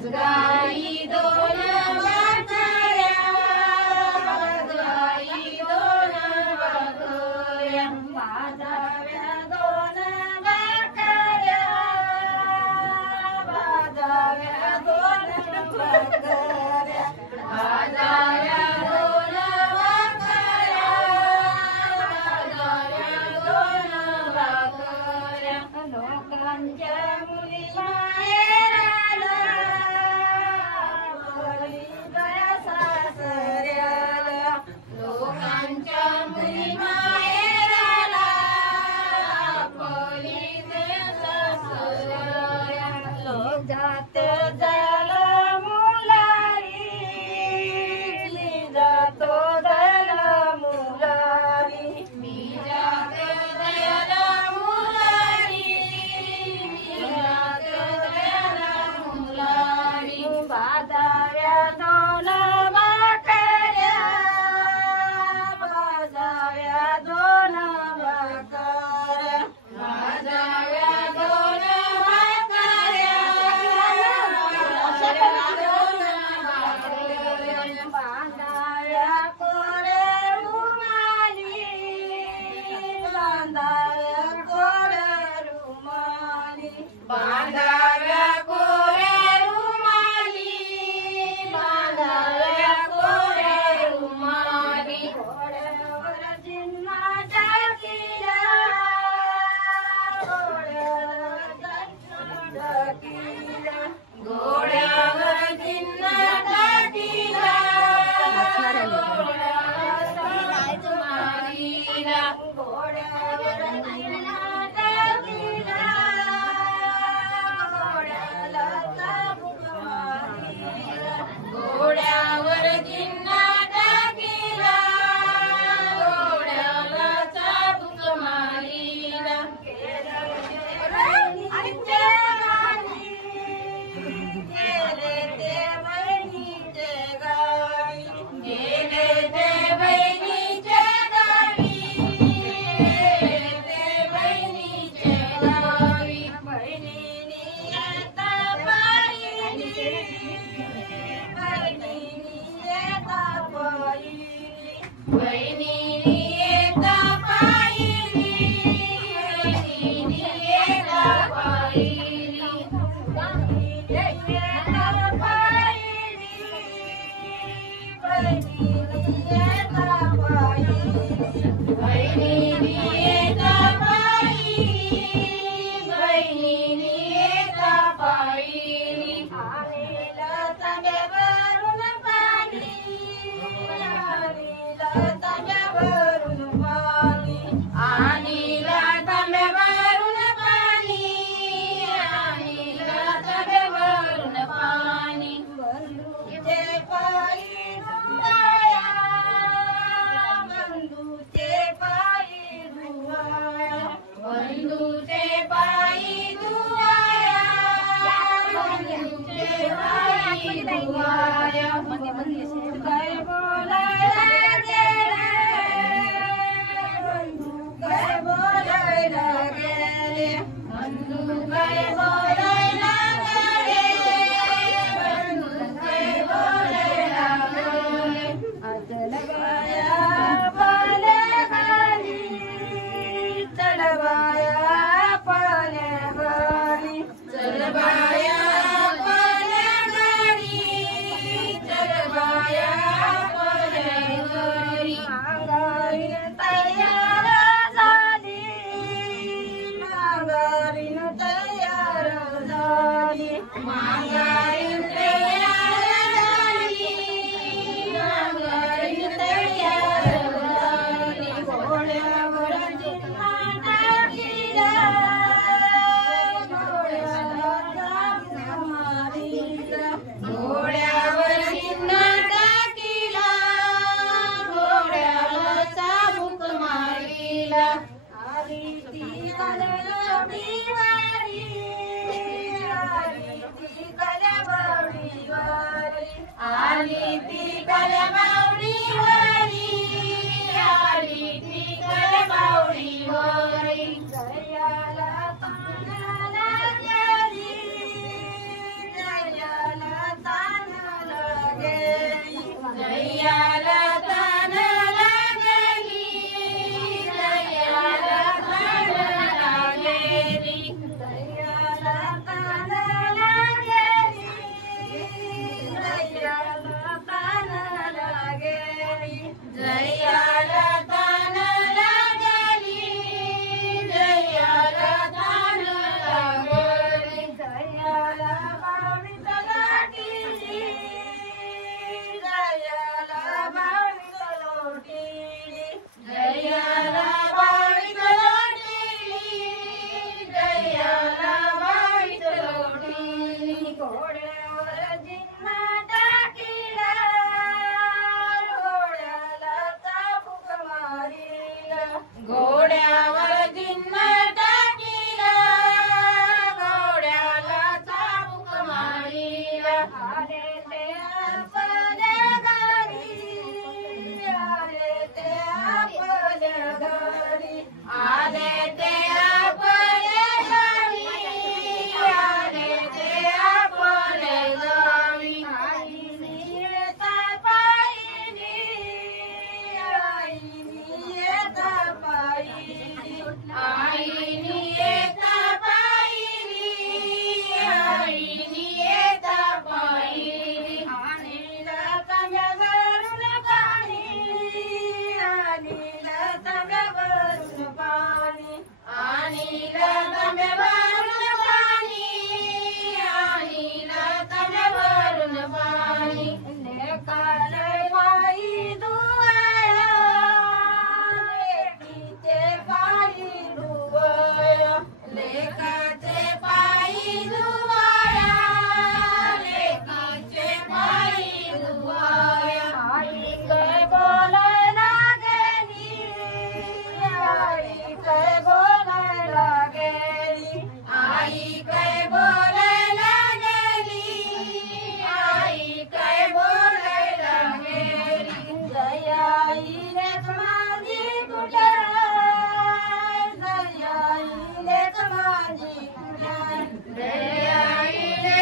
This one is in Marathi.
गाई दोन वाकऱ्या गाई दोन वाकऱ्या वाजाव्या दोन वाकऱ्या वाजाव्या दोन वाकऱ्या वाजाव्या दोन वाकऱ्या वाजाव्या दोन वाकऱ्या लोकांच्या मुली माहेराला लोकांच्या मुली माहेराला लोक जात झालं मुलारी जातो झालं मुलारी मी जात झालं मुलारी जात झालं मुलारी बाजाव्या दोन वाकऱ्या बाजाव्या दोन वाकऱ्या बाजाव्या दोन वाकऱ्या बांधाव्या कोरे रुमाली बांधाव्या कोरे रुमाली बांधाव्या कोरे रुमाली बांधाव्या कोरे रुमाली घोड्यावर जिन्ना टाकीला घोड्यावर जिन्ना टाकीला घोड्यावर जिन्ना टाकीला घोड्याला चाबूक मारीला घोड्यावर जिन्ना टाकीला घोड्याला चाबूक मारीला गेले ते बहिणीचे गावी गेले ते बहिणीचे गावी गेले ते बहिणीचे गावी बहिणीनी येता पाहिली बहिणीनी येता पाहिली बहिणीनी येता पाहिली बहिणीनी येता पाहिली बहिणीनी येता पाहिली बहिणीनी येता पाहिली आलेलं तांब्यावरून पाणी आलेलं तांब्यावरून पाणी आणीलं तांब्यावरून पाणी आणीलं तांब्यावरून पाणी बंधूचे पायी धुवाया बंधूचे पायी धुवाया बंधूचे पायी धुवाया बंधूचे पायी धुवाया काय बोलायला गेले बंधू काय बोलायला गेले बंधू काय बोलायला गेले बंधू काय बोलायला गेले चढवाया पाण्याखाली चढवाया पाण्याखाली चढवाया पाण्याखाली चढवाया पाण्याखाली माघारीन तयार झाली माघारीन तयार झाली माघारीन तयार झाली माघारीन तयार झाली घोड्यावर जिन्ना टाकीला घोड्याला चाबूक मारीला घोड्यावर जिन्ना टाकीला घोड्याला चाबूक मारीला आली ती कलबडी वारी आली ती कलबडी वारी आली ती कलबडी